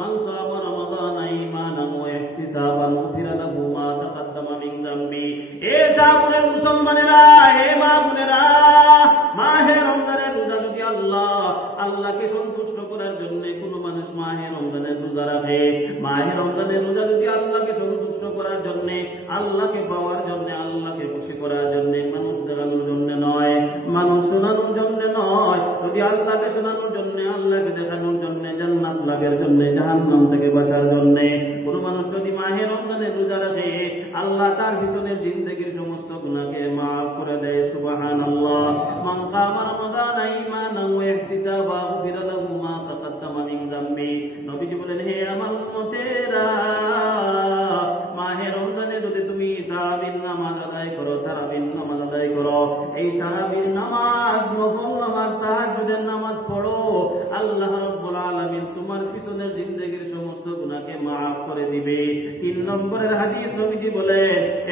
মান সামা রমাদান ঈমানান ওয়া ইহতিসাবান গুফিরা লাহু মা তাকাদ্দামা মিন যামবি। এ সামনের মুসলমানেরা, হে মা বোনেরা, মাহে রমজানের রোজা যদি আল্লাহকে সন্তুষ্ট করার জন্য কোন মানুষ মাহে রমজানের রোজা রাখে, মাহে রমজানের রোজা যদি আল্লাহকে সন্তুষ্ট করার জন্য, আল্লাহকে পাওয়ার জন্য, আল্লাহকে খুশি করার জন্য, মানুষ দেখানোর জন্য নয়, মানুষ শোনানোর জন্য নয়, যদি আল্লাহকে শোনানোর জন্য, আল্লাহকে দেখানোর জন্য, জান্নাত লাভের জন্য, জাহান্নাম থেকে বাঁচার জন্য কোন মানুষ যদি মাহে রমজানের রোজা রাখে, আল্লাহ তার পিছনের জিন্দেগির সমস্ত গুনাহকে maaf করে দেয়। সুবহানাল্লাহ। মান কামা রমাদান ঈমানান ওয়া ইহতিসাবান গুফিরা লাহু মা তাকাদ্দামা মিন যামবি। নবীজি বলেন, হে আমার উম্মতেরা, মাহে রমজানে যদি তুমি তারাবির নামাজ আদায় করো, তারাবির নামাজ আদায় করো, এই তারাবির নামাজ, নফল নামাজ, তাহাজ্জুদের নামাজ পড়ো, আল্লাহ রাব্বুল আলামিন তোমার পিছনের জিন্দেগির সমস্ত গুনাহকে maaf করে দিবে। 3 নম্বরের হাদিস, নবীজি বলে,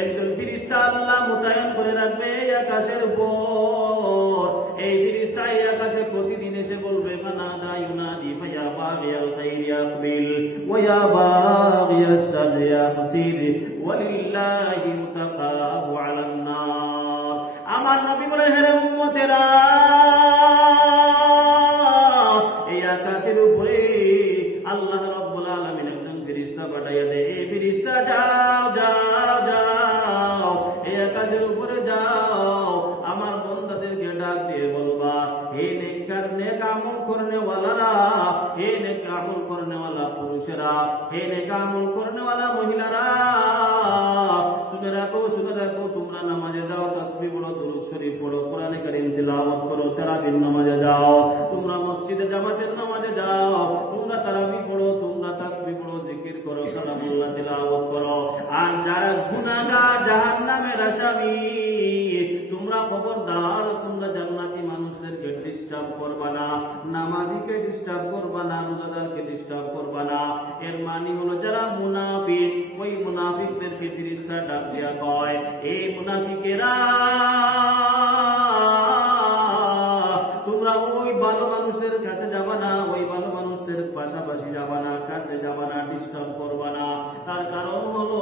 একজন ফেরেশতা আল্লাহ মোতায়েন করে রাখবে আকাশের উপর। এই ফেরেশতা এই আকাশে প্রতিদিন এসে বলবে, ফানাদা ইউনাদি ফায়া বাগিয়াল খাইরি আকবিল ওয়া ইয়া বাগিয়াস শাররি আকসির ওয়ালিল্লাহি মুতাকাবু আলান নার। আমার নবী বলে, হে উম্মতেরা, এই আকাশের উপরে আল্লাহ রাব্বুল আলামিন একজন ফেরেশতা পাঠাইয়া দেয়। এই ফেরেশতা যাও যাও যাও, এই আকাশের উপরে যাও, আমার বান্দাদেরকে ডাক দিয়ে বলবা, হে নেককার নেক আমল করনেওয়ালারা, হে নেক আমল করনেওয়ালা পুরুষেরা, হে নেক আমল করনেওয়ালা মহিলারা, শুনে রাখো, তোমরা নামাজে যাও, তাসবিহ পড়ো, দুরূদ শরীফ পড়ো, কোরআনে কারীম তিলাওয়াত করো, তারাবির নামাজে যাও, তোমরা মসজিদে জামাতের নামাজে যাও, তোমরা তারাবি পড়ো, তোমরা তাসবিহ পড়ো, জিকির করো, কালামুল্লাহ তিলাওয়াত করো। আর যারা গুনাহগার, জাহান্নামের আসামি, তোমরা খবরদার, তোমরা জান্নাতি মানুষদেরকে ডিস্টার্ব করবা না, নামাজীকে ডিস্টার্ব করবা না, রোজাদারকে ডিস্টার্ব করবা না। এর মানে হলো যারা মুনাফিক, ওই মুনাফিকদেরকে ফেরেশতা ডাক দিয়া কয়, এই মুনাফিকেরা, তোমরা ওই ভালো মানুষদের কাছে যাবা না, ওই ভালো মানুষদের পাশাপাশি যাবা না, কাছে যাবা না, ডিস্টার্ব করবা না। তার কারণ হলো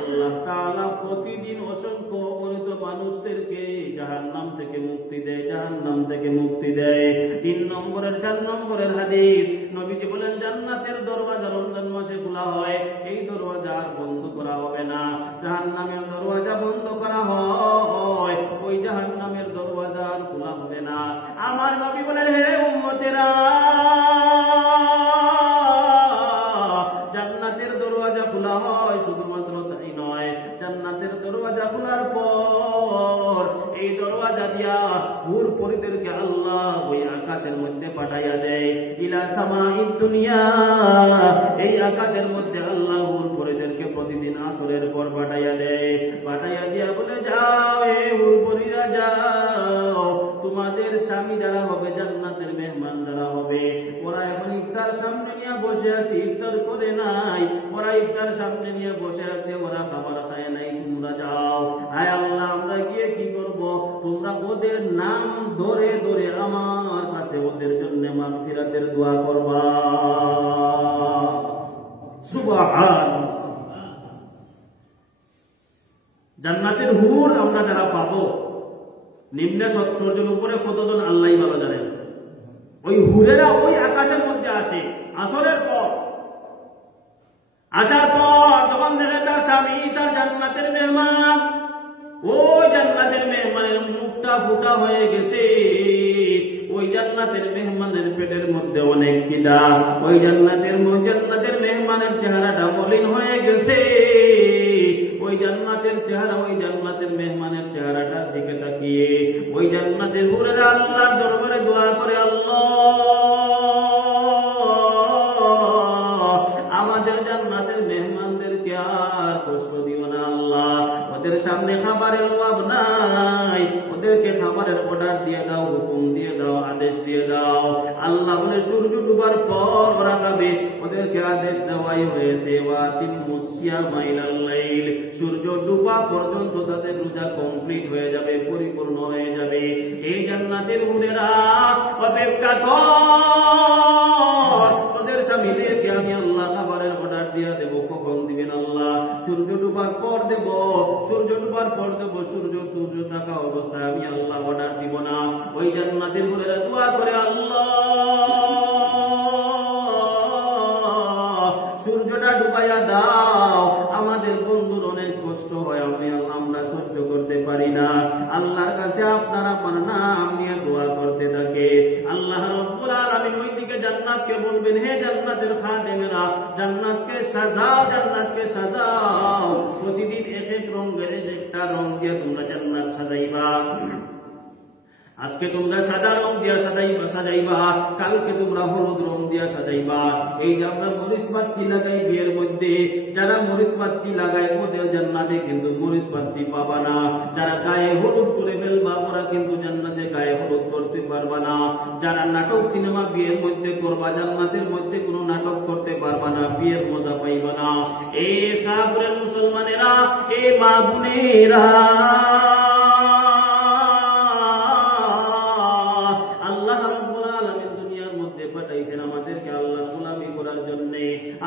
আল্লাহ তাআলা প্রতিদিন অসংখ্য অগণিত মানুষদেরকে জাহান্নাম থেকে মুক্তি দেয়, জাহান্নাম থেকে মুক্তি দেয়। 3 নম্বরের 4 নম্বরের হাদিস, নবীজি বলেন, জান্নাতের দরওয়াজা রমজান মাসে খোলা হয়, এই দরওয়াজা আর বন্ধ করা হবে না। জাহান্নামের দরওয়াজা বন্ধ করা হয়, ওই জাহান্নামের দরওয়াজা আর খোলা হবে না। আমার নবী বলেন, হে উম্মতেরা, জান্নাতের দরওয়াজা খোলা হয়, শুধুমাত্র তাই নয়, জান্নাতের দরওয়াজা খোলার পর এই দরওয়াজা দিয়া হুর পরিদেরকে আল্লাহ ওই আকাশের মধ্যে পাঠাইয়া দেয়, ইলা সামাইদ দুনিয়া। এই আকাশের মধ্যে আল্লাহ হুর পরিদেরকে প্রতিদিন আসরের পর পাঠাইয়া দেয়, পাঠাইয়া দিয়া বলে, যাও হে হুর পরিরা, যাও, তোমাদের স্বামী যারা হবে, জান্নাতের মেহমান যারা হবে, ওরা এখন ইফতার সামনে নিয়ে বসে আছে, ইফতার করে নাই, ওরা ইফতার সামনে নিয়ে বসে আছে, ওরা খাবার খায় নাই, তোমরা যাও। হায় আল্লাহ, আমরা গিয়ে কি করব? তোমরা ওদের নাম ধরে ধরে আমার কাছে ওদের জন্য মাগফিরাতের দোয়া করবা। সুবহানাল্লাহ। জান্নাতের হুর আমরা যারা পাবো, নিম্নে 70 জন, উপরে কতজন আল্লাহই ভালো জানেন। ওই হুরেরা ওই আকাশের মধ্যে আসে আসরের পর, আসার পর যখন দেখে তার স্বামী তার জান্নাতের মেহমান, ওই জান্নাতের মেহমানের মুখটা ফুটা হয়ে গেছে, ওই জান্নাতের মেহমানের পেটের মধ্যে অনেক খিদা, ওই জান্নাতের মেহমানের চেহারাটা মলিন হয়ে গেছে, ওই জান্নাতের চেহারা, ওই জান্নাতের মেহমানের চেহারাটার দিকে তাকিয়ে ওই জান্নাতের হুরেরা আল্লাহর দরবারে দোয়া করে, আল্লাহ, আমাদের জান্নাতের মেহমানদেরকে আর কষ্ট দিও না আল্লাহ, ওদের সামনে খাবারের অভাব নাই, ওদেরকে খাবারের অর্ডার দিয়ে দাও, হুকুম দিয়ে দাও, আদেশ দিয়ে দাও। আল্লাহ বলে, সূর্য ডুবার পর ওরা খাবে, ওদেরকে আদেশ দেওয়াই হয়েছে, ওয়াতিমুস সিয়ামা ইলাল লাইল, সূর্য ডুবা পর্যন্ত তাদের রোজা কমপ্লিট হয়ে যাবে, পরিপূর্ণ হয়ে যাবে। এই জান্নাতের হুরেরা অপেক্ষা কর, ওদের স্বামীদেরকে আমি আল্লাহ দিয়া দেব, কখন দিবেন আল্লাহ? সূর্য ডুবার পর দেব, সূর্য ডুবার পর দেব। সূর্য থাকা অবস্থায় আমি আল্লাহ অর্ডার দিব না। ওই জান্নাতের হুরেরা দোয়া করে, আল্লাহ সূর্যটা ডুবাইয়া দাও, আমাদের বন্ধুর অনেক কষ্ট হয়, আমরা সহ্য করতে পারি না। আল্লাহর কাছে আপনার আমার নাম নিয়ে দোয়া করতে থাকে। আল্লাহ রাব্বুল আলামিন ওইদিকে জান্নাতকে বলবেন, হে জান্নাতের খাদেমেরা, জান্নাতকে সাজাও, জান্নাতকে সাজাও। প্রতিদিন এক এক রঙের একটা রং দিয়ে তোমরা জান্নাত সাজাইবা। আজকে তোমরা সাদা রং দিয়া সাজাইবা, কালকে তোমরা হলুদ রং দিয়া সাজাইবা। এই যে আমরা মরিচ বাতি লাগাই বিয়ের মধ্যে, যারা মরিচ বাতি লাগায় ওদের জান্নাতে কিন্তু মরিচ বাতি পাবা না। যারা গায়ে হলুদ করে ফেলবা ওরা কিন্তু জান্নাতে গায়ে হলুদ করতে পারবা না। যারা নাটক সিনেমা বিয়ের মধ্যে করবা, জান্নাতের মধ্যে কোনো নাটক করতে পারবা না, বিয়ের মজা পাইবা না। এই কাফের মুসলমানেরা, এই মা বোনেরা,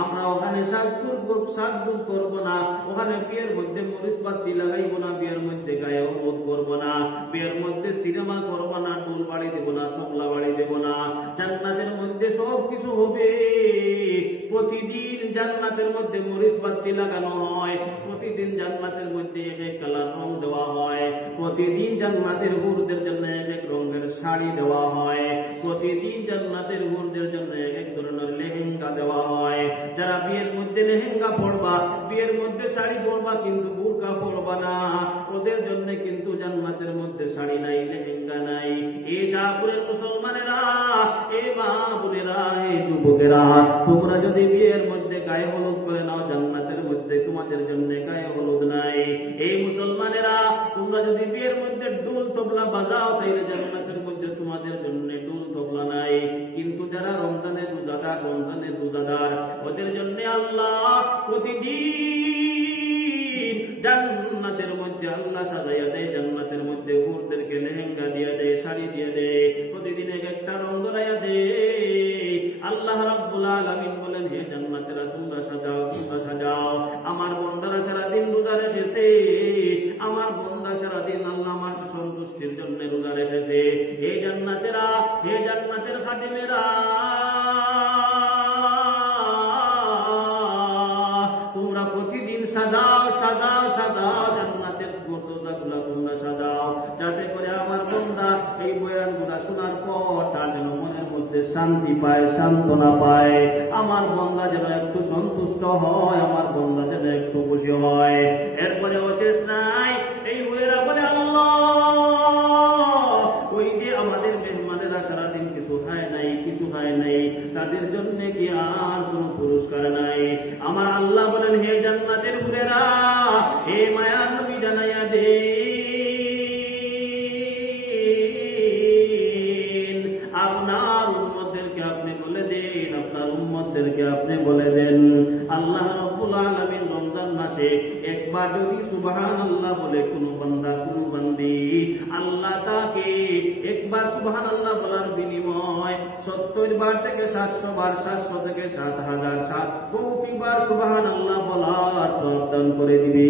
আমরা ওখানে সাজগুজ করবো না, ওখানে বিয়ের মধ্যে মরিচ বাতি লাগাইবো না, বিয়ের মধ্যে গায়ে হলুদ করবো না, বিয়ের মধ্যে সিনেমা করবো না, ডুল বাড়ি দেবো না, তবলা বাড়ি দেবো না। জান্নাতের মধ্যে সব কিছু হবে। প্রতিদিন জান্নাতের মধ্যে মরিচ বাতি লাগানো হয়, প্রতিদিন জান্নাতের মধ্যে এক এক কালার রং দেওয়া হয়, প্রতিদিন জান্নাতের হুরদের জন্য এক এক রঙের শাড়ি দেওয়া হয়, প্রতিদিন জান্নাতের হুরদের জন্য এক এক ধরনের লেহেঙ্গা দেওয়া হয়। যারা বিয়ের মধ্যে লেহেঙ্গা পরবা, বিয়ের মধ্যে শাড়ি পরবা, কিন্তু বুরকা পরবা না, ওদের জন্য কিন্তু জান্নাতের মধ্যে শাড়ি নাই, লেহেঙ্গা নাই। এই শাহপুরের মুসলমানেরা, এই মা বোনেরা, এই যুবকেরা, তোমরা যদি বিয়ের মধ্যে গায়ে হলুদ করে নাও, জান্নাতের মধ্যে তোমাদের জন্য গায়ে হলুদ নাই। এই মুসলমানেরা, তোমরা যদি বিয়ের মধ্যে ডুল তবলা বাজাও, তাইলে জান্নাতের মধ্যে তোমাদের জন্য ডুল তবলা নাই। কিন্তু যারা রমজানের রোজাদার, ওদের জন্য আল্লাহ প্রতিদিন জান্নাতের মধ্যে আল্লাহ সাজাইয়া দেয়, জান্নাতের মধ্যে হুরদেরকে লেহেঙ্গা দিয়ে দেয়, শাড়ি দিয়ে দেয়, প্রতিদিন এক একটা রং ধরাইয়া দেয়। আল্লাহ রাব্বুল আলামিন বলেন, হে জান্নাতেরা, তোমরা সাজাও, তোমরা সাজাও। আমার বন্দারা সারাদিন রোজা রেখেছে, আমার বন্দা সারাদিন আল্লাহ আমার সন্তুষ্টির জন্য রোজা রেখেছে। হে জান্নাতেরা, হে জান্নাতের খাদেমেরা, তোমরা প্রতিদিন সাজাও, সাজাও, সাজাও, জান্নাতের দরজাগুলো তোমরা সাজাও, যাতে করে আমার বন্দা এই বয়ানগুলো শোনার পর তার যেন মনের মধ্যে শান্তি পায়, সান্ত্বনা পায়, আমার বন্দা যেন একটু সন্তুষ্ট হয়, আমার বন্দা যেন একটু খুশি হয়। এরপরে অশেষ নাই, এই হুয়েরা বলে, আল্লাহ ওই যে আমাদের মেহমানেরা সারাদিন কিছু খায় নাই, কিছু খায় নাই, তাদের জন্য কি আর কোন পুরস্কার নাই? আমার আল্লাহ বলেন, হে জান্নাতের হুরেরা, হে মায়ার নবী জানাইয়া দে, আপনার উম্মতদেরকে আপনি বলে দেন, আপনার উম্মতদেরকে আপনি বলে দেন, আল্লাহ রাব্বুল আলামিন রমজান মাসে একবার যদি সুবহানাল্লাহ বলে কোন বান্দা, কোন বান্দি, আল্লাহ তাকে একবার সুবহানাল্লাহ বলার বিনিময় 70 বার থেকে 700 বার, 700 থেকে 7000, 7 কোটি বার সুবহানাল্লাহ বলার সওয়াব দান করে দিবে।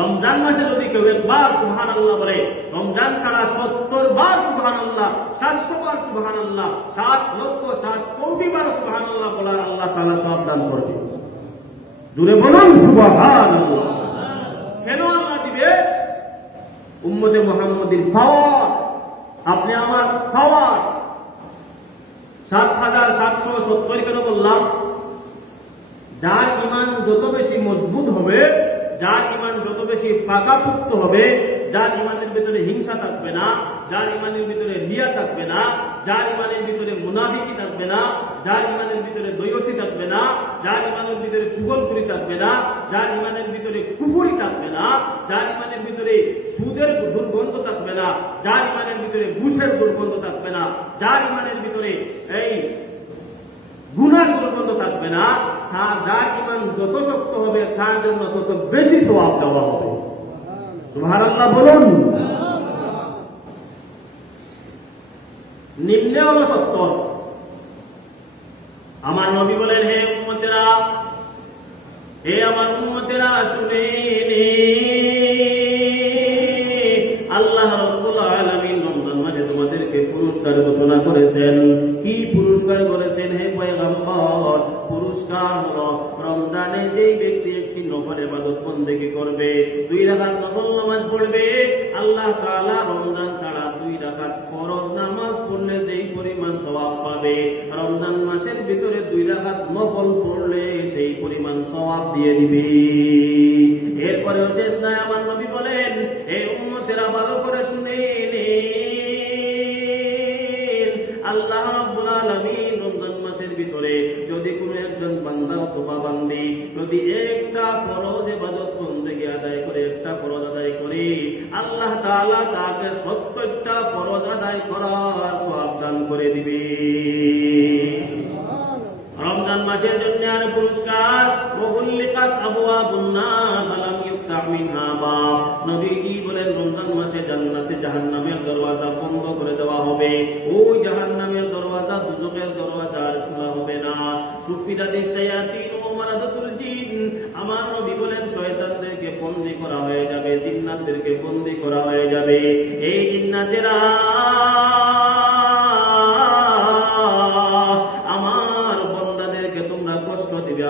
রমজান মাসে যদি কেউ একবার সুবহানাল্লাহ বলে, রমজান ছাড়া 70 বার সুবহানাল্লাহ, 700 বার সুবহানাল্লাহ, 7 লক্ষ 7 কোটি বার সুবহানাল্লাহ বলার আল্লাহ তাআলা সওয়াব দান করবে। জোরে বলুন সুবহানাল্লাহ। কেন আল্লাহ দিবে? উম্মতে মুহাম্মাদির পাওয়ার, আপনি আমার পাওয়ার। 7770 কেন বললাম? যার ঈমান যত বেশি মজবুত হবে, যার ঈমান যত বেশি পাকাপোক্ত হবে, যার ঈমানের ভিতরে হিংসা থাকবে না, যার ঈমানের ভিতরে রিয়া থাকবে না, যার ঈমানের ভিতরে মুনাফিকি থাকবে না, যার ঈমানের ভিতরে দয়সী থাকবে না, যার ঈমানের ভিতরে চুগলখুরি থাকবে না, যার ঈমানের ভিতরে কুফরি থাকবে না, যার ঈমানের ভিতরে সুদের দুর্গন্ধ থাকবে না, যার ঈমানের ভিতরে ঘুষের দুর্গন্ধ থাকবে না, যার ঈমানের ভিতরে এই গুনার দুর্গন্ধ থাকবে না, তার যার ঈমান যত শক্ত হবে তার জন্য তত বেশি সওয়াব দেওয়া হবে। সুবহানাল্লাহ বলুন। নিম্নে হলো 70, আমার নবী বলেন, হে উম্মতেরা, হে আমার উম্মতেরা, শুনে নে, আল্লাহ রাব্বুল আলামিন রমজান মাসে তোমাদেরকে পুরস্কার ঘোষণা করেছেন। কি পুরস্কার করেছেন হে পয়গম্বর? পুরস্কার হলো রমজানে যেই ব্যক্তি একটি নফল ইবাদত বন্দেগী করবে, 2 রাকাত নফল নামাজ পড়বে, আল্লাহ তাআলা রমজান ছাড়া 2 রাকাত ফরজ নামাজ পড়লে যেই পরিমাণ সওয়াব পাবে, রমজান মাসের ভিতরে 2 রাকাত নফল পড়লে সেই পরিমাণ সওয়াব দিয়ে দিবে। এরপরেও শেষ নয়, আমার নবী বলেন, হে উম্মতেরা, ভালো করে শুনে নিন, আল্লাহ রাব্বুল আলামিন রমজান মাসের ভিতরে যদি কোনো একজন বান্দা অথবা বান্দি যদি একটা ফরজ ইবাদত বন্দেগী আদায় করে, একটা ফরজ আদায় করে, আল্লাহ তাআলা তাকে 70টা ফরজ আদায় করার সওয়াব দান করে দিবে। রমজান মাসের জন্য আর পুরস্কার, ওয়াগুল্লিকাত আবওয়াবুন নার ফালাম ইফতাহ মিনহা বাব। নবীজি বলেন, রমজান মাসে জান্নাতে জাহান্নামের দরওয়াজা বন্ধ করে দেওয়া হবে। ওই জাহান্নামের দরওয়াজা, দুজকের দরওয়াজা আর খোলা হবে না। সুফিদাতিশ শায়াতিন ওয়া মারাদাতুল জিন, আমার নবী বলেন, শয়তানদেরকে বন্দী করা হয়ে যাবে, জিন্নাতদেরকে বন্দী করা হয়ে যাবে। এই জিন্নাতেরা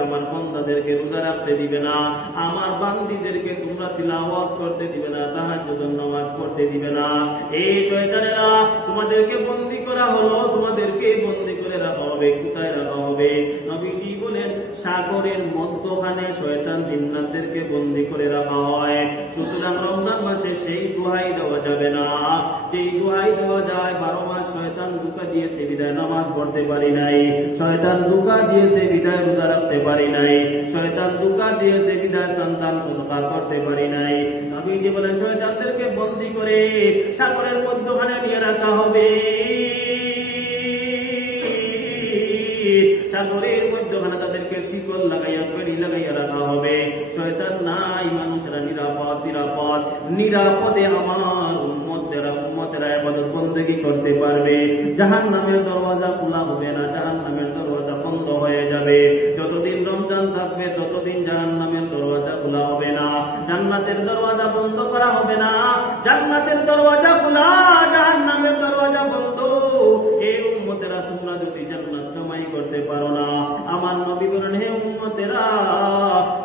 আমার বান্দাদেরকে রোজা রাখতে দিবে না, আমার বান্দীদেরকে তোমরা তিলাওয়াত করতে দিবে না, তাহাজ্জুদের নামাজ পড়তে দিবে না। এই শয়তানেরা তোমাদেরকে বন্দী করা হলো, তোমাদেরকে বন্দী করে রাখা হবে। কোথায় রাখা হবে? নবীজি বলেন, সাগরের মধ্যখানে শয়তান জিন্নাতদেরকে বন্দী করে রাখা হয়। সুতরাং রমজান মাসে সেই দোহাই দেওয়া যাবে না, যেই দোহাই দেওয়া যায় 12 মাস শয়তান ধোঁকা দিয়েছে বিদায় নামাজ পড়তে পারি নাই, শয়তান ধোঁকা দিয়েছে বিদায় রোজা রাখতে পারি নাই, শয়তান ধোঁকা দিয়েছে বিদায় সন্তান সদকা করতে পারি নাই। নবীজি বলেন, শয়তানদেরকে বন্দী করে সাগরের মধ্যখানে নিয়ে রাখা হবে। সাগরের মধ্যখানে তাদেরকে শিকল লাগাইয়া, বেড়ি লাগাইয়া রাখা হবে। শয়তান নাই, মানুষেরা নিরাপদ নিরাপদ নিরাপদে আমার উম্মতেরা ইবাদত বন্দেগী করতে পারবে। জাহান্নামের দরওয়াজা খোলা হবে না, জাহান্নামের দরওয়াজা বন্ধ হয়ে যাবে। যতদিন রমজান থাকবে ততদিন জাহান্নামের দরওয়াজা খোলা হবে না, জান্নাতের দরওয়াজা বন্ধ করা হবে না। জান্নাতের দরওয়াজা খোলা, জাহান্নামের দরওয়াজা বন্ধ। এই উম্মতেরা তোমরা যদি জান্নাত কামাই করতে পারো না, আমার নবী বলেন, হে উম্মতেরা,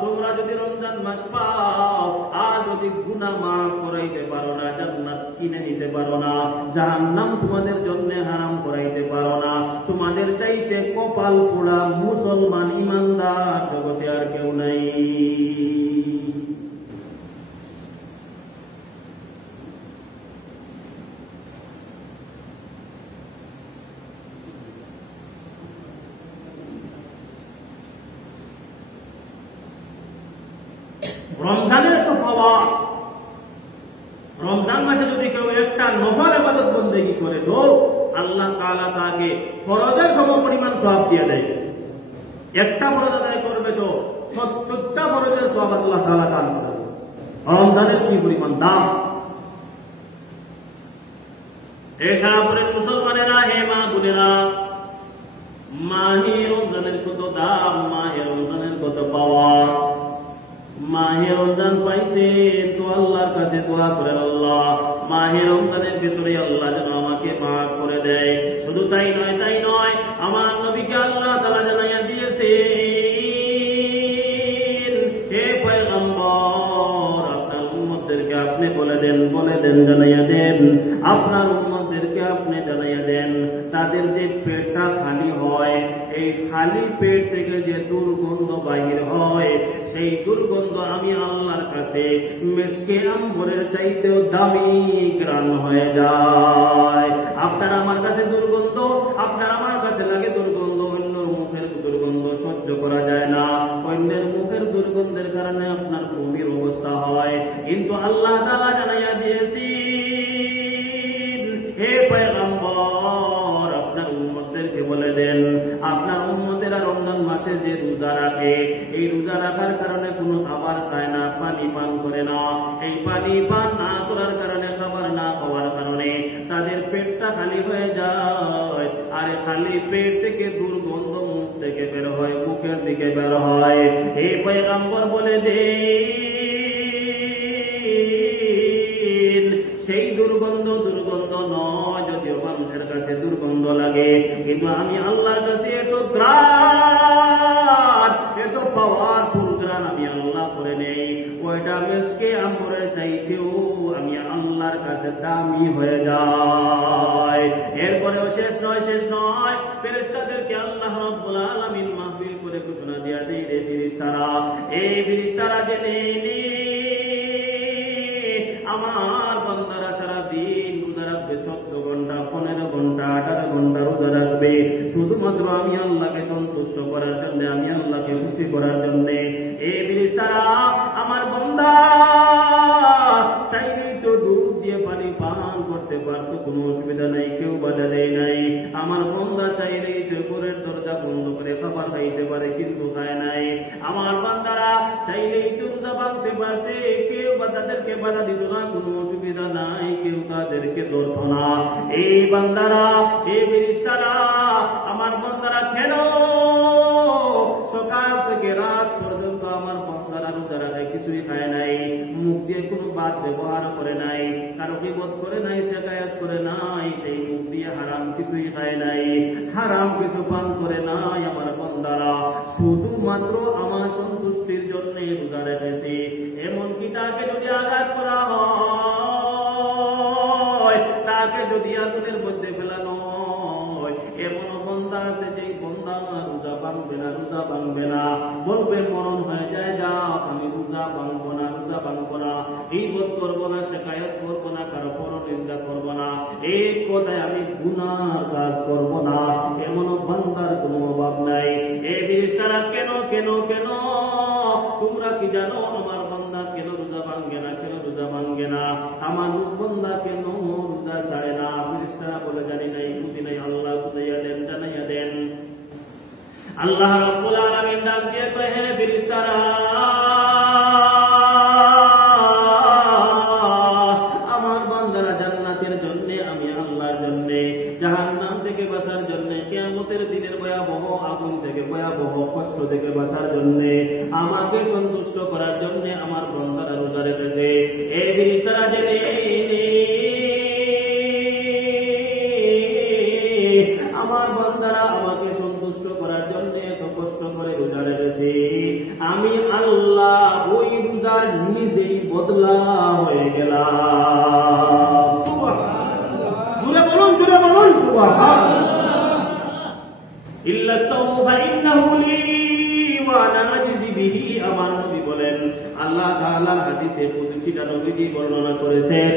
তোমরা যদি রমজান মাস পাও আর যদি গুনাহ মাফ করাইতে পারো না, জান্নাত কিনে নিতে পারো না, জাহান্নাম তোমাদের জন্য হারাম করাইতে পারো না, তোমাদের চাইতে কপাল পোড়া মুসলমান ইমানদার জগতে আর কেউ নাই। রমজানের তো পাওয়া, রমজান মাসে যদি কেউ একটা নফল ইবাদত বন্দেগী করে তো আল্লাহ তাআলা তাকে ফরজের সমপরিমাণ সওয়াব দিয়ে দেয়। একটা ফরজ আদায় করবে তো 70টা ফরজের সওয়াব আল্লাহ তাআলা দান করে। রমজানের কি পরিমাণ দাম! এছাড়া পরের মুসলমানেরা, হে মা বোনেরা, মাহে রমজানের কত দাম, মাহে রমজানের কত পাওয়া। মাহে রমজান পাইছে তো আল্লাহর কাছে দোয়া করেন, আল্লাহ মাহে রমজানের ভিতরে আল্লাহ যেন আমাকে মাফ করে দেয়। শুধু তাই নয়, তাই নয়, আমার নবীকে আল্লাহ তাআলা জানাইয়া দিয়েছে, হে পয়গম্বর, আপনার উম্মতদেরকে আপনি বলে দেন, জানাইয়া দেন, আপনার উম্মতদেরকে আপনি জানাইয়া দেন, তাদের যে পেটটা খালি হয়, এই খালি পেট থেকে যে দুর্গন্ধ বাহির হয়, সেই দুর্গন্ধ আমি আল্লাহর কাছে মিশকে আম্বরের চাইতেও দামি ঘ্রাণ হয়ে যায়। আপনার আমার কাছে দুর্গন্ধ, আপনার আমার কাছে লাগে দুর্গন্ধ, অন্যের মুখের দুর্গন্ধ সহ্য করা যায় না, অন্যের মুখের দুর্গন্ধের কারণে আপনার গভীর অবস্থা হয়। কিন্তু আল্লাহ তাআলা জানাইয়া দিয়েছি, হে পয়গম্বর, আপনার উম্মতদেরকে বলে দেন, আপনার উম্মতেরা রমজান মাসে যে রোজা রাখে, এই রোজা রাখার কারণে কোনো খাবার খায় না, পানি পান করে না, এই পানি পান না করার কারণে, খাবার না খাওয়ার কারণে তাদের পেটটা খালি হয়ে যায়। আর খালি পেট থেকে দুর্গন্ধ, মুখ থেকে হে পয়গম্বর বলে দেন সেই দুর্গন্ধ নয়, যদিও মানুষের কাছে দুর্গন্ধ লাগে, কিন্তু আমি আল্লাহর কাছে এত গ্রান, এত পাওয়ারফুল গ্রান আমি আল্লাহ করে নেই, ওইটা মেসকে আমরের চাইতেও আমি আল্লাহর কাছে দামি হয়ে যায়। এরপরেও শেষ নয়, ফেরেশতাদেরকে আল্লাহ রাব্বুল আলামিন মাহফিল করে ঘোষণা দিয়া দেয়, রে ফেরেশতারা, এই ফেরেশতারা জেনে নে আমার বান্দারা সারা দিন রোজা রাখবে, 14 ঘন্টা 15 ঘন্টা 18 ঘন্টা রোজা রাখবে, শুধুমাত্র আমি আল্লাহকে সন্তুষ্ট করার জন্য, আমি আল্লাহকে খুশি করার জন্য। এই ফেরেশতারা আমার বান্দা চাইলেই তো দুধ দিয়ে পানি পান করতে পারতো, কোনো অসুবিধা নাই, কেউ বাধা দেয় নাই। আমার বান্দা চাইলেই তো ঘরের দরজা বন্ধ করে খাবার খাইতে পারে, কিন্তু খায় নাই। আমার বান্দারা চাইলেই তো রোজা ভাঙতে পারতে, কেউ তাদেরকে বাধা দিত না, কোনো অসুবিধা নাই, কেউ তাদেরকে ধরতো না। এই বান্দারা, এই ফেরেশতারা আমার বান্দারা কেন সকাল থেকে রাত পর্যন্ত আমার বান্দারা রোজা রাখে, কিছুই খায় নাই, মুখ দিয়ে কোনো বাদ ব্যবহার করে নাই, কারো গীবত করে নাই, শিকায়াত করে নাই, সেই মুখ দিয়ে হারাম কিছুই খায় নাই, হারাম কিছু পান করে নাই। আমার বান্দারা শুধুমাত্র আমার সন্তুষ্টির জন্য রোজা রেখেছে। এমনকি তাকে যদি আঘাত করা হয়, তাকে যদি আগুনের মধ্যে ফেলানো হয়, এমন বান্দা আছে যেই বান্দা রোজা ভাঙবে না, রোজা ভাঙবে না, বলবে মরণ হয়ে যায়, যা আমি রোজা ভাঙবো না, রোজা ভাঙবো না, গীবত করবো না, শিকায়াত করবো না, কারো পরনিন্দা করবো না, এই কথায় আমি গুনার কাজ করবো না, এমন বান্দার কোনো অভাব নাই। এই ফেরেশতারা কেন কেন কেন তোমরা কি জানো আমার বান্দা কেন রোজা ভাঙে না, কেন রোজা ভাঙে না, আমার বান্দা কেন রোজা ছাড়ে না? ফেরেশতারা বলে জানি নাই, বুঝি নাই, আল্লাহ বুঝাইয়া দেন, জানাইয়া দেন। আল্লাহ রাব্বুল আলামিন ডাক দিয়ে কয়, হে ফেরেশতারা আমার বান্দারা জান্নাতের জন্য, আমি আল্লাহর জন্য, জাহান্নাম থেকে বাঁচার জন্য, কিয়ামতের দিনের ভয়াবহ আগুন থেকে, ভয়াবহ কষ্ট থেকে বাঁচার জন্য, আমাকে সন্তুষ্ট করার জন্য আমার বান্দারা রোজা রেখেছে। এই ফেরেশতারা জেনে আমার বান্দারা আমাকে সন্তুষ্ট করার জন্য এত কষ্ট করে রোজা রেখেছে, আমি আল্লাহ ওই রোজার নিজেই বদলা হয়ে গেলাম। সুবহানাল্লাহ, জোরে বলুন সুবহানাল্লাহ। ইল্লা সাওমু ফাইন্নাহু লি ওয়া আনা আজজি বিহি। আমার নবী বলেন, আল্লাহ তাআলার হাদিসে কুদসিটা নবীজি বর্ণনা করেছেন,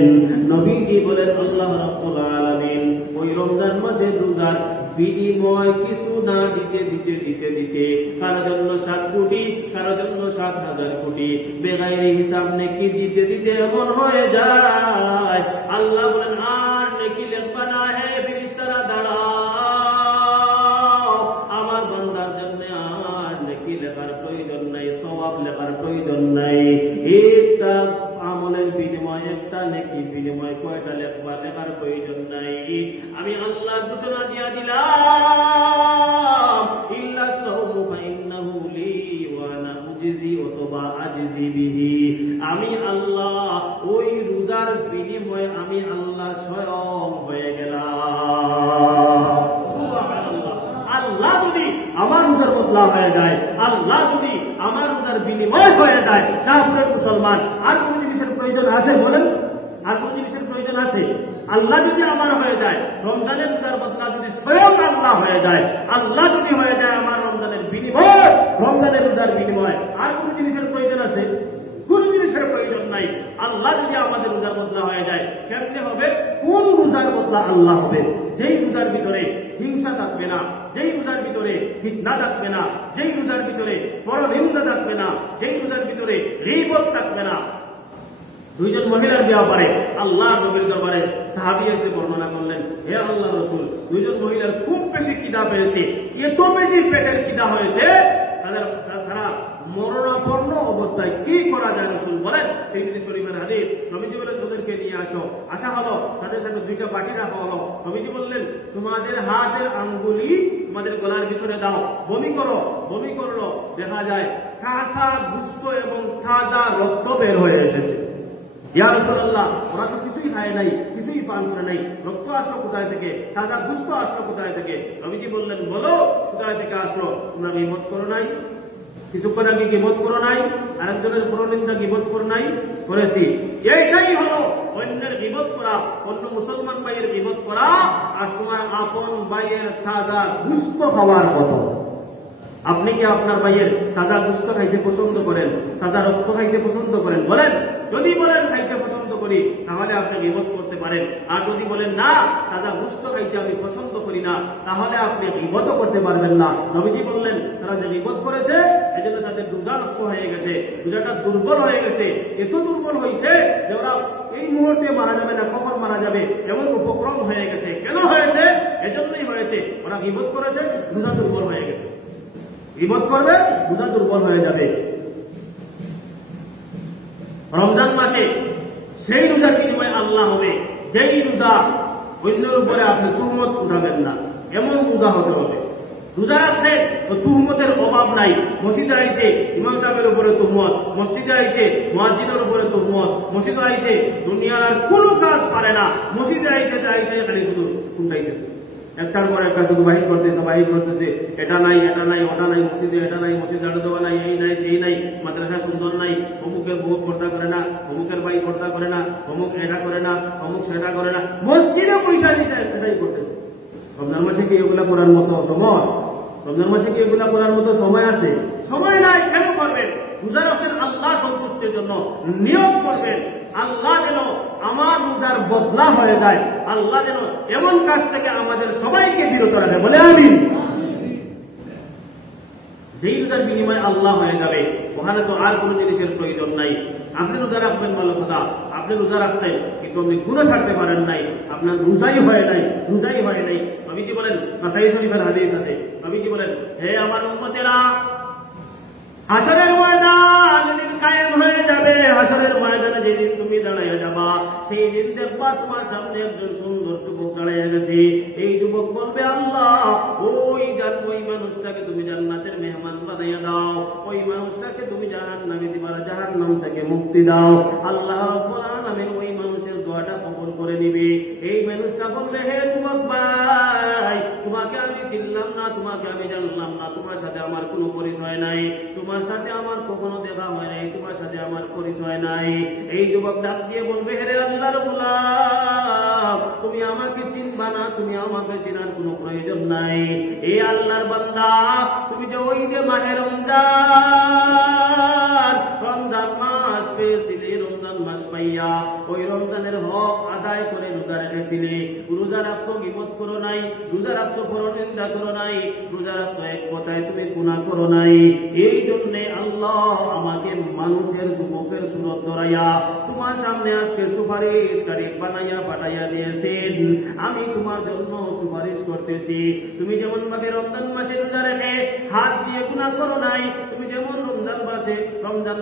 নবীজি বলেন আল্লাহ রাব্বুল আলামিন ওই রমজান মাসের রোজার বিনিময় কিছু না দিতে দিতে দিতে দিতে কারো জন্য 7 কোটি, কারো জন্য 7,000 কোটি বেগাইরে হিসাব নেকি দিতে দিতে এমন হয়ে যায়, আল্লাহ বলেন আর নেকি লেখবা না, হে ফেরেশতারা দাঁড়াও, আমার বান্দার জন্য আর নেকি লেখার প্রয়োজন নাই, সওয়াব লেখার প্রয়োজন নাই। একটা আমলের বিনিময়, একটা নেকির বিনিময় কয়টা লেখবা, লেখার প্রয়োজন নাই। আমি আল্লাহ ঘোষণা দিয়া দিলাম, ইল্লা সাওমু ফাইন্নাহু লি ওয়া আনা উজজি অথবা আজজি বিহি। আমি আল্লাহ ওই রোজার বিনিময়ে আমি আল্লাহ স্বয়ং হয়ে গেলাম। সুবহানাল্লাহ। আল্লাহ যদি আমার রোজার বদলা হয়ে যায়, আল্লাহ যদি আমার রোজার বিনিময় হয়ে যায়, শাহপুরের মুসলমান আর কোন জিনিসের প্রয়োজন আছে বলেন? আর কোন জিনিসের প্রয়োজন আছে? আল্লাহ যদি আমার হয়ে যায়, রমজানের রোজার বদলা যদি স্বয়ং আল্লাহ হয়ে যায়, আল্লাহ যদি হয়ে যায় আমার রমজানের বিনিময়, রমজানের রোজার বিনিময়, আর কোন জিনিসের প্রয়োজন আছে? কোন জিনিসের প্রয়োজন নাই। আল্লাহ যদি আমাদের রোজার বদলা হয়ে যায়, কেমনে হবে? কোন রোজার বদলা আল্লাহ হবে? যেই রোজার ভিতরে হিংসা থাকবে না, যেই রোজার ভিতরে ফিতনা থাকবে না, যেই রোজার ভিতরে পরনিন্দা থাকবে না, যেই রোজার ভিতরে গীবত থাকবে না। দুইজন মহিলার ব্যাপারে আল্লাহ নবীর দরবারে সাহাবী এসে বর্ণনা করলেন, হে আল্লাহর রাসূল, দুইজন মহিলার খুব বেশি খিদা পেয়েছে, এত বেশি পেটের খিদা হয়েছে, তারা মরণাপন্ন অবস্থায় কি করা যায় রাসূল বলেন। তিরমিজি শরীফের হাদিস, নবীজি বলেন তোদেরকে নিয়ে আসো, আসা হলো, তাদের সাথে দুইটা বাটি রাখা হলো। নবীজি বললেন তোমাদের হাতের আঙ্গুলি তোমাদের গলার ভিতরে দাও, বমি করো। বমি করলো, দেখা যায় কাঁচা গুস্ত এবং তাজা রক্ত বের হয়ে এসেছে। ইয়া রাসূলুল্লাহ, ওরা তো কিছুই খায় নাই, কিছুই পান করে নাই, রক্ত আসলো কোথায় থেকে, তাজা গুস্ত আসলো কোথায় থেকে? নবীজি বললেন বলো কোথায় থেকে আসলো? তোমরা গীবত করো নাই? কিছুক্ষণ আগে গীবত করো নাই? আরেকজনের পরনিন্দা গীবত করো নাই? করেছি। এইটাই হলো অন্যের গীবত করা, অন্য মুসলমান ভাইয়ের গীবত করা, আর তোমার আপন ভাইয়ের তাজা গুস্ত খাওয়ার কথা। আপনি কি আপনার ভাইয়ের তাজা গুস্ত খাইতে পছন্দ করেন? তাজা রক্ত খাইতে পছন্দ করেন? বলেন। যদি বলেন খাইতে পছন্দ করি, তাহলে আপনি গীবত করতে পারেন। আর যদি বলেন না, তাজা গুস্ত খাইতে আমি পছন্দ করি না, তাহলে আপনি গীবত করতে পারবেন না। নবীজি বললেন তারা যে গীবত করেছে এজন্য তাদের রোজা নষ্ট হয়ে গেছে, রোজাটা দুর্বল হয়ে গেছে। এত দুর্বল হয়েছে যে ওরা এই মুহূর্তে মারা যাবে না, কখন মারা যাবে এমন উপক্রম হয়ে গেছে। কেন হয়েছে? এজন্যই হয়েছে, ওরা গীবত করেছে, রোজা দুর্বল হয়ে গেছে। গীবত করবে, রোজা দুর্বল হয়ে যাবে। রমজান মাসে সেই রোজার বিনিময়ে আল্লাহ হবে, যেই রোজা অন্যের উপরে আপনি তুহমত উঠাবেন না, এমন রোজা হতে হবে। রোজা রাখছেন তো তুহমতের অভাব নাই। মসজিদে আইছে ইমাম সাহেবের উপরে তুহমত, মসজিদে আইছে মুয়াজ্জিনের উপরে তুহমত, মসজিদে আইছে দুনিয়ার কোনো কাজ পারে না, মসজিদে আইছে খালি শুধু কুন্টাইতেছে, একটার পর একটা শুধু বাহির করতেছে, এটা নাই এটা নাই ওটা নাই, মসজিদে এটা নাই, মসজিদে আলো দেওয়া নাই, এই নাই সেই নাই, মাদ্রাসা সুন্দর নাই, অমুকের বউ পর্দা করে না, অমুকের ভাই পর্দা করে না, অমুক এটা করে না, অমুক সেটা করে না, মসজিদে পয়সা দিতে এটাই করতেছে। রমজান মাসে কি এগুলা করার মতো সময়? রমজান মাসে কি এগুলা করার মতো সময় আছে? সময় নাই। কেন করবেন? রোজা রাখছেন আল্লাহ সন্তুষ্টির জন্য, নিয়ত করবেন আল্লাহ যেন আমার রোজার বদলা হয়ে যায়, আল্লাহ যেন এমন কাজ থেকে আমাদের সবাইকে বিরত রাখে। বলে আমিন। যেই রোজার বিনিময়ে আল্লাহ হয়ে যাবে, ওখানে তো আর কোনো জিনিসের প্রয়োজন নাই। আপনি রোজা রাখবেন ভালো কথা, আপনি রোজা রাখছেন কিন্তু আপনি গুনাহ ছাড়তে পারেন নাই, আপনার রোজাই হয় নাই। নবীজি বলেন, নাসাঈ শরীফের হাদিস আছে, নবীজি বলেন হে আমার উম্মতেরা, হাসরের ময়দান যেদিন কায়েম হয়ে যাবে, হাসরের ময়দানে যেদিন তুমি দাঁড়াইয়া যাবা, সেই দিন দেখবা তোমার সামনে একজন সুন্দর যুবক দাঁড়াইয়া গেছে। এই যুবক বলবে আল্লাহ, ওই মানুষটাকে তুমি জান্নাতের মেহমান বানাইয়া দাও, ওই মানুষটাকে তুমি জাহান্নামে দিবার, জাহান্নাম থেকে মুক্তি দাও। আল্লাহ রাব্বুল আলামিন ওই মানুষের দোয়াটা কবুল করে নিবে। এই মানুষটা বলবে হে যুবক ভাই, তোমাকে আমি চিনলাম না, তোমাকে আমি জানলাম না, তোমার সাথে আমার কোনো পরিচয় নাই, তোমার সাথে আমার কখনো দেখা হয় নাই, তোমার সাথে আমার পরিচয় নাই। এই যুবক ডাক দিয়ে বলবে হে আল্লাহর গোলাম, তুমি আমাকে চিনবা না, তুমি আমাকে চেনার কোনো প্রয়োজন নাই। এই আল্লাহর বান্দা, তুমি যে ওই যে মাহে রমজান মাস পেয়েছিলে, রমজান মাস পাইয়া ওই রমজানের হক আদায় করে রোজা রেখেছিলে, রোজা রাখছো গীবত করো নাই, রোজা রাখছো পরনিন্দা করো নাই, রোজা রাখছো এক কথায় তুমি গুনাহ করো নাই। এই জন্য আল্লাহ আমাকে মানুষের যুবকের সুরত ধরাইয়া তোমার সামনে আজকে সুপারিশকারী বানাইয়া পাঠাইয়া দিয়েছেন। আমি তোমার জন্য সুপারিশ করতেছি। তুমি যেমন ভাবে রমজান মাসে রোজা রেখে হাত দিয়ে গুনাহ করো নাই, তুমি যেমন রমজান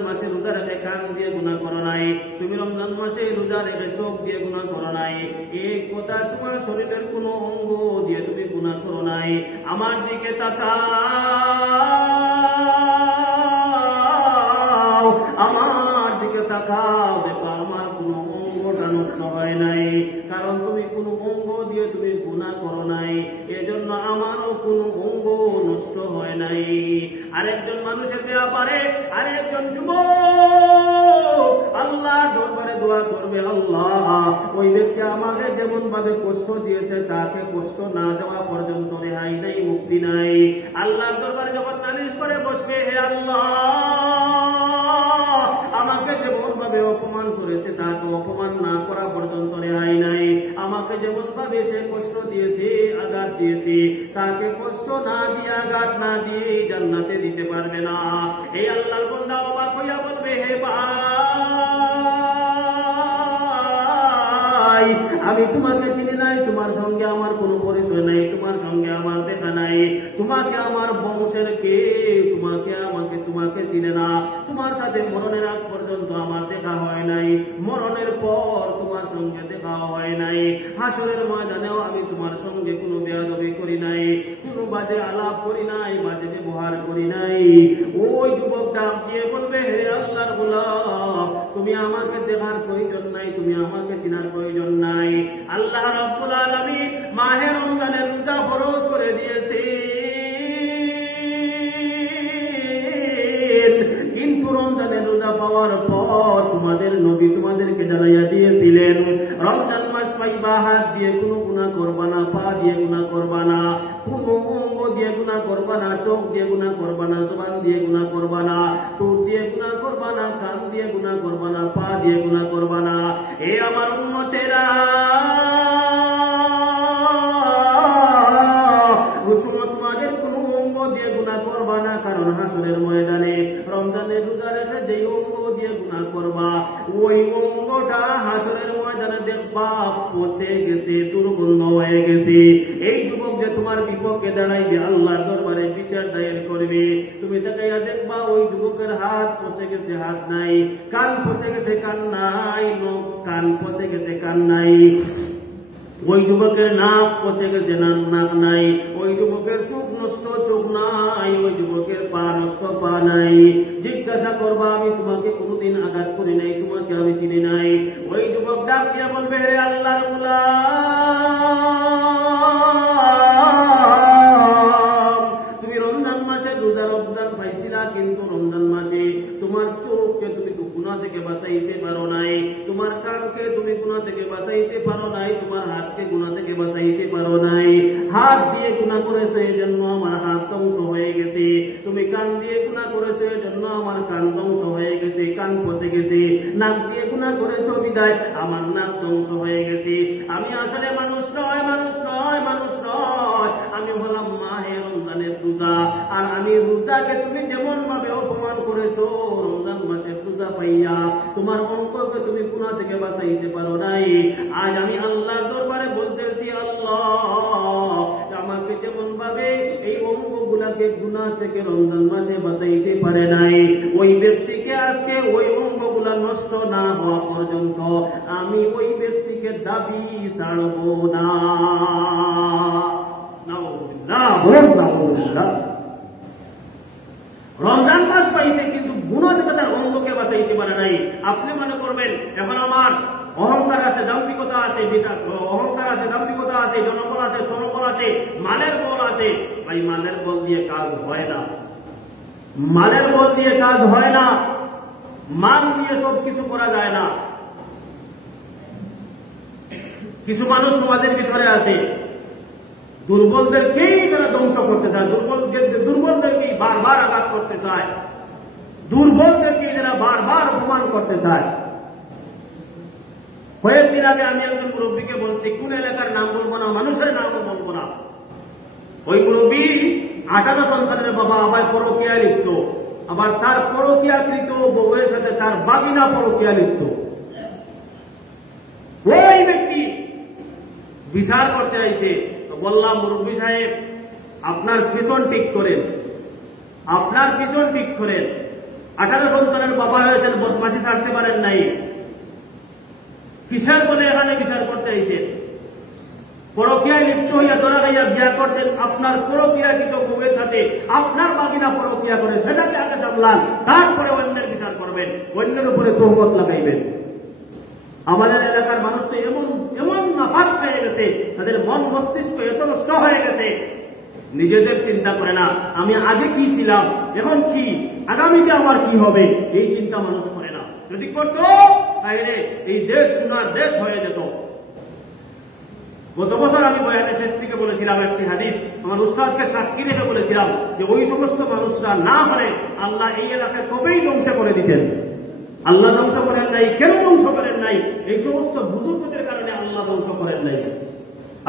মাসে রোজা রেখে কান দিয়ে গুনাহ করো নাই, তুমি রমজান মাসে রোজা রেখে চোখ দিয়ে গুনাহ করো নাই, এই কথা তোমার শরীরের কোনো অঙ্গ দিয়ে তুমি গুনাহ করো নাই। আমার দিকে তাকাও, আমার দিকে তাকাও, দেখো আমার কোনো অঙ্গটা নষ্ট হয় নাই, কারণ তুমি কোনো অঙ্গ দিয়ে তুমি গুনাহ করো নাই, এজন্য আমারও কোনো অঙ্গ নষ্ট হয় নাই। আরেকজন মানুষের দেওয়া পারে, আরেকজন যুবক আল্লাহ দরবারে দোয়া করবে, আল্লাহ ওই ব্যক্তি আমাকে যেমন ভাবে কষ্ট দিয়েছে তাকে কষ্ট না দেওয়া পর্যন্ত রেহাই নাই, মুক্তি নাই। আল্লাহর দরবারে যখন নালিশ করে বসবে, হে আল্লাহ আমাকে যেমন ভাবে অপমান করেছে তাকে অপমান না করা পর্যন্ত রেহাই নাই, আমাকে যেমন ভাবে সে কষ্ট দিয়েছে, আঘাত দিয়েছে, তাকে কষ্ট না দিয়ে, আঘাত না দিয়ে জান্নাতে দিতে পারবে না। এই আল্লাহর বান্দা অবাক হইয়া বলবে, হে ভাই আমি তোমাকে চিনি নাই, তোমার সঙ্গে আমার কোনো পরিচয় নাই, তোমার তোমার সঙ্গে আমার দেখা নাই, তোমাকে আমার বংশের কে, তোমাকে চিনে না, তোমার সাথে মরণের আগ পর্যন্ত আমার দেখা হয় নাই, মরণের পর তোমার সঙ্গে দেখা হয় নাই, হাসরের ময়দানেও আমি তোমার সঙ্গে কোনো বেয়াদবি করি নাই, কোনো বাজে আলাপ করি নাই, বাজে ব্যবহার করি নাই। ওই যুবক ডাক দিয়ে বলবে, হে আল্লাহর গোলাম, তুমি আমাকে দেখার প্রয়োজন নাই, তুমি আমাকে চিনার প্রয়োজন নাই। আল্লাহ রাব্বুল আলামিন মাহে রমজানের রোজা ফরজ করে দিয়েছে, কিন্তু রমজানের রোজা পাওয়ার পর তোমাদের নবী তোমাদেরকে জানাইয়া দিয়েছিলেন, রমজান মাস পাইবা, হাত দিয়ে কোনো গুনাহ করবা না, পা দিয়ে গুনাহ করবা না, কোনো অঙ্গ দিয়ে গুনাহ করবা না, চোখ দিয়ে গুনাহ করবা না, জবান দিয়ে গুনাহ করবা না, ঠোঁট দিয়ে গুনাহ করবা না, কান দিয়ে গুনাহ করবা না, পা দিয়ে গুনাহ করবা না। এ আমার উম্মতেরা, তোমাদের কোনো অঙ্গ দিয়ে গুনাহ করবা না, কারণ হাসরের ময়দানে রমজানের রোজা রেখে যেই অঙ্গ দিয়ে গুনাহ করবা, ওই অঙ্গটা হাসরের ময়দানে দেখবা পচে গেছে, দুর্গন্ধ হয়ে গেছে। এই যুবক যে তোমার বিপক্ষে দাঁড়াইবে, আল্লাহর দরবারে বিচার দায়ের করবে, তুমি তাকাইয়া দেখবা ওই যুবকের হাত পচে গেছে, হাত নাই, কান পচে গেছে, কান নাই, কান পচে গেছে, কান নাই, ওই যুবকের নাক পচে গেছে, নাক নাই, ওই যুবকের চোখ নষ্ট, চোখ নাই, ওই যুবকের পা নষ্ট, পা নাই। জিজ্ঞাসা করবা, আমি তোমাকে কোনোদিন আঘাত করি নাই, তোমাকে আমি চিনি নাই। ওই যুবক ডাক দিয়া বলবে, হে আল্লাহর গোলাম, তুমি রমজান মাসে রোজা রমজান পাইছিলা, কিন্তু রমজান মাসে তোমার চোখকে তুমি গুনাহ থেকে বাঁচাইতে পারো নাই, তোমার কানকে তুমি গুনাহ থেকে বাঁচাইতে পারো নাই, তোমার হাতকে গুনাহ থেকে বাঁচাইতে পারো নাই। হাত দিয়ে গুনাহ করেছে, এজন্য আমার হাত ধ্বংস হয়ে গেছে, তুমি কান দিয়ে গুনাহ করেছে, এজন্য আমার কান ধ্বংস হয়ে গেছে, কান পচে গেছে, নাক দিয়ে গুনাহ করেছো বিদায় আমার নাক ধ্বংস হয়ে গেছে। আমি আসলে মানুষ নয়, মানুষ নয়, মানুষ নয়, আমি হলাম মাহে রমজানের রোজা। আর আমি রোজাকে তুমি যেমন ভাবে অপমান করেছো, রমজান মাসের রোজা পাইয়া তোমার অঙ্গকে তুমি গুনাহ থেকে বাঁচাইতে পারো নাই। আজ আমি আল্লাহর দরবারে বলতেছি, আল্লাহ আমাকে যেমন ভাবে এই অঙ্গগুলাকে গুনাহ থেকে রমজান মাসে বাঁচাইতে পারে নাই, ওই ব্যক্তিকে আজকে ওই অঙ্গগুলা নষ্ট না হওয়া পর্যন্ত আমি ওই ব্যক্তিকে দাবি ছাড়বো না। রমজান মাস পাইছে, কিন্তু গুনাহ থেকে তার অঙ্গকে বাঁচাইতে পারে নাই। আপনি মনে করবেন এখন আমার অহংকার আছে, দাম্ভিকতা আছে, অহংকার আছে, দাম্ভিকতা আছে, জনবল আছে, জনবল আছে, মালের বল আছে। ভাই, মালের বল দিয়ে কাজ হয় না, মালের বল দিয়ে কাজ হয় না, মান দিয়ে সবকিছু করা যায় না। কিছু মানুষ সমাজের ভিতরে আছে, দুর্বলদেরকেই তারা ধ্বংস করতে চায়, দুর্বলদেরকেই বারবার আঘাত করতে চায়, দুর্বলদেরকেই তারা বারবার অপমান করতে চায়। কয়েকদিন আগে আমি একজন মুরব্বীকে বলছি, কোন এলাকার নাম বলবো না, মানুষের নামও বলবো না, ওই মুরব্বী 18 সন্তানের বাবা, আবার পরকীয়ায় লিপ্ত, আবার তার পরকীয়াকৃত বউয়ের সাথে তার বাগিনা পরকীয়া লিপ্ত। ওই ব্যক্তি বিচার করতে আইছে, তো বললাম, মুরব্বী সাহেব আপনার পিছন ঠিক করেন, আপনার পিছন ঠিক করেন, 18 সন্তানের বাবা হয়েছেন, বদমাশি ছাড়তে পারেন নাই, কিসের বলে এখানে বিচার করতে আইছেন? পরকীয়ায় লিপ্ত হইয়া ধরা গাইয়া বিয়া করছেন, আপনার পরকীয়াকৃত বউয়ের সাথে আপনার বাগিনা পরকীয়া করে, সেটাকে আগে সামলান, তারপরে অন্যের বিচার করবেন, অন্যের উপরে তহমত লাগাইবেন। আমাদের এলাকার মানুষ তো এমন এমন নাপাক হয়ে গেছে, তাদের মন মস্তিষ্ক এত নষ্ট হয়ে গেছে, নিজেদের চিন্তা করে না আমি আগে কি ছিলাম, এখন কি, আগামীতে আমার কি হবে, এই চিন্তা মানুষ করে না। যদি করতো তাহলে এই দেশ সোনার দেশ হয়ে যেত। গত বছর আমি বয়ানে শেষ থেকে বলেছিলাম একটি হাদিস, আমার উস্তাদকে সাক্ষী রেখে বলেছিলাম যে ওই সমস্ত মানুষরা না হলে আল্লাহ এই এলাকায় কবেই ধ্বংস করে দিতেন। আল্লাহ ধ্বংস করেন নাই, কেন ধ্বংস করেন নাই? এই সমস্ত বুজুর্গদের কারণে আল্লাহ ধ্বংস করেন নাই।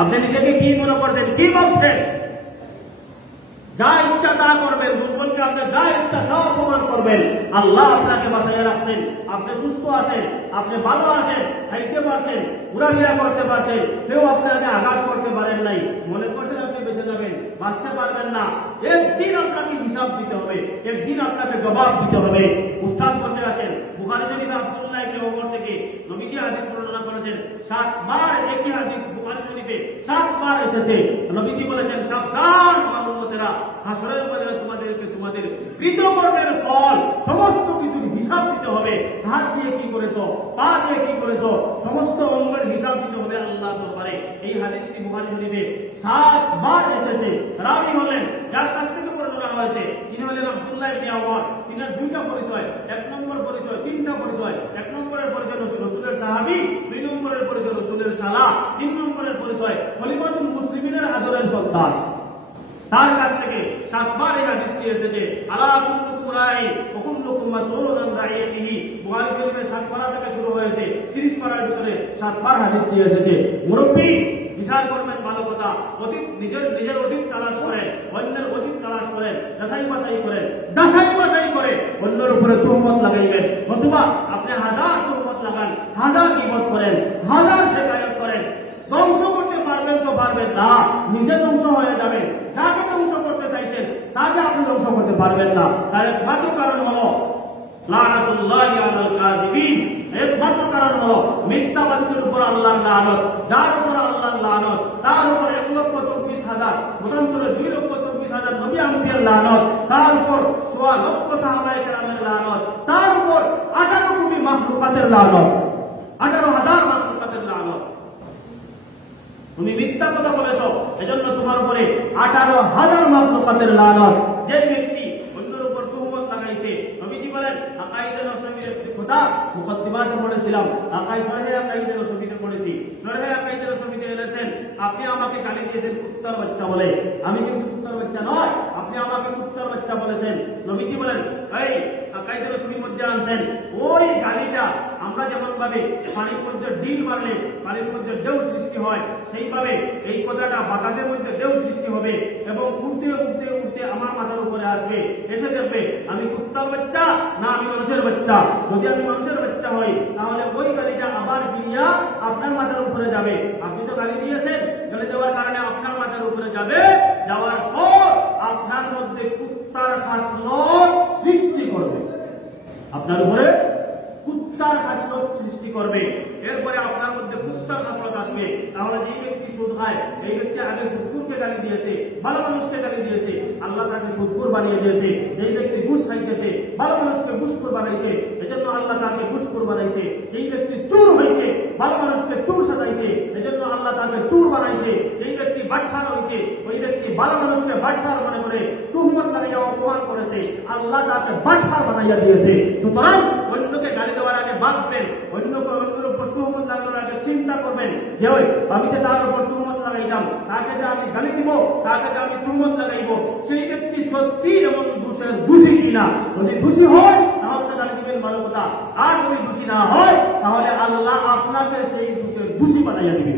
আপনি নিজেকে কি মনে করছেন, কি ভাবছেন? যা ইচ্ছা তা করবেন, দুর্বলকে আপনি যা ইচ্ছা তা অপমান করবেন। আল্লাহ আপনাকে বাঁচিয়ে রাখছেন, আপনি সুস্থ আছেন, আপনি ভালো আছেন, খাইতে পারছেন, ঘোরাফেরা করতে পারছেন, কেউ আপনাকে আঘাত করতে পারেন নাই, মনে করছেন আপনি বেঁচে বেঁচে যাবেন, বাঁচতে পারবেন না। একদিন আপনাকে হিসাব দিতে হবে, একদিন আপনাকে জবাব দিতে হবে। উস্তাদ বসে আছেন, বুখারী শরীফে আব্দুল্লাহ ইবনে ওমর থেকে নবীজি হাদিস বর্ণনা করেছেন, 7 বার একই হাদিস বুখারী শরীফে 7 বার এসেছে। নবীজি বলেছেন, সাবধান আমার উম্মতেরা, হাসরের ময়দানে তোমাদের কৃতকর্মের ফল সমস্ত কিছুর হিসাব দিতে হবে। হাত দিয়ে কি করেছো, পা দিয়ে কি করেছো, সমস্ত অঙ্গের হিসাব দিতে হবে আল্লাহর দরবারে। এই হাদিসটি বুখারী শরীফে 7 বার এসেছে। রাবী হলেন, যার কাছ থেকে বর্ণনা হয়েছে, তিনি হলেন আব্দুল্লাহ ইবনে ওমর। তিনার 2টা পরিচয়, 1 নম্বর পরিচয়, 3টা পরিচয়। 1 নম্বরের পরিচয় রাসূলের সাহাবী, 2 নম্বরের পরিচয় রাসূলের শালা, 3 নম্বরের পরিচয় খলিফাতুল মুসলিমিনের আদরের সন্তান। তার কাছ থেকে 7 বার এই হাদিসটি এসেছে, আলা কুল্লুকুম রাই ওয়া কুল্লুকুম মাসউলুন আন রাইয়াতিহি। বুখারী শরীফে 7 পারা থেকে শুরু হয়েছে, 30 পারার ভিতরে 7 বার হাদিসটি এসেছে। মুরব্বি বিচার করবেন ভালো কথা, অতীত নিজের অতীত তালাশ করেন, অন্যের অতীত তালাশ করেন, যাচাই বাছাই করে অন্যের উপরে তুহমত লাগাইবেন। নতুবা আপনি 1000 তুহমত লাগান, 1000 গীবত করেন, 1000 শিকায়ত করেন, ধ্বংস করতে পারবেন তো পারবেন না, নিজে ধ্বংস হয়ে যাবেন। যাকে ধ্বংস করতে চাইছেন তাকে আপনি ধ্বংস করতে পারবেন না। তার একমাত্র কারণ হলো লানাতুল্লাহি আলাল কাযিবিন। একমাত্র কারণ হলো মিথ্যাবাদীদের উপর আল্লাহর লানত। যার উপর আল্লাহর লানত, তার উপর 1,24,000 মতান্তরে 2,24,000 নবী আম্বিয়ার লানত, তার উপর 1.25 লক্ষ সাহাবায়ে কেরামের লানত, তার উপর 18 কোটি মাখলুকাতের লানত, 18,000 মাখলুকাতের লানত। তুমি মিথ্যা কথা বলেছো, এজন্য তোমার উপরে 18,000 মাখলুকাতের লানত। যে ব্যক্তি অন্যের উপর তুহমত লাগাইছে, নবীজি বলেন, আকাইদে নসবির একটি কথা মুকদ্দিমাতে পড়েছিলাম, সরহে আকাইদে নসবিতে পড়েছি। সরহে আকাইদে নসবিতে এনেছেন, আপনি আমাকে গালি দিয়েছেন কুত্তার বাচ্চা বলে, আমি কিন্তু কুত্তার বাচ্চা নয়, আপনি আমাকে কুত্তার বাচ্চা বলেছেন। নবীজি বলেন, এই আকাইদে নসবির মধ্যে আনছেন, ওই গালিটা আমরা যেমন ভাবে পানির মধ্যে ডিল মারলে পানির মধ্যে ঢেউ সৃষ্টি হয়, সেইভাবে এই কথাটা বাতাসের মধ্যে ঢেউ সৃষ্টি হবে এবং উঠতে উঠতে উঠতে আমার মাথার উপরে আসবে, এসে দেখবে আমি কুত্তার বাচ্চা না আমি মানুষের বাচ্চা। যদি আমি মানুষের বাচ্চা হই তাহলে ওই গালিটা আবার ফিরিয়া আপনার মাথার উপরে যাবে। আপনি তো গালি দিয়েছেন, গালি দেওয়ার কারণে আপনার মাথার উপরে যাবে, যাওয়ার পর আপনার মধ্যে কুত্তার খাসলত সৃষ্টি করবে, আপনার উপরে কুত্তার খাসলত সৃষ্টি করবে। এরপরে আপনার মধ্যে কুত্তার খাসলত আসবে। তাহলে যে ব্যক্তি সুদ খায়, এই ব্যক্তি আগে সুদখোরকে গালি দিয়েছে, ভালো মানুষকে গালি দিয়েছে, আল্লাহ তাকে সুদখোর বানিয়ে দিয়েছে। যেই ব্যক্তি ঘুষ খাইতেছে, ভালো মানুষকে ঘুষখোর বানাইছে, এজন্য আল্লাহ তাকে ঘুষখোর বানাইছে। যেই ব্যক্তি চোর হয়েছে, ভালো মানুষকে চোর সাজাইছে, এজন্য আল্লাহ তাকে চোর বানাইছে। যেই ব্যক্তি বাটখার হয়েছে, ওই ব্যক্তি ভালো মানুষকে বাটখার মনে করে তুহমত লাগাইয়া অপমান করেছে, আল্লাহ তাকে বাটখার বানাইয়া দিয়েছে। সুতরাং অন্যকে গালি দেওয়ার আগে ভাববেন, অন্যের উপর তুহমত লাগানোর আগে চিন্তা করবেন যে ওই আমি যে তার উপর তুহমত লাগাইলাম, তাকে যে আমি গালি দিব, তাকে যে আমি তুহমত লাগাইব, সেই ব্যক্তি সত্যি এমন দোষের দোষী কিনা। যদি দোষী হয় তাহলে গালি দিবেন, ভালো কথা। আর যদি দোষী না হয় তাহলে আল্লাহ আপনাকে সেই দোষের দোষী বানাইয়া দিবেন।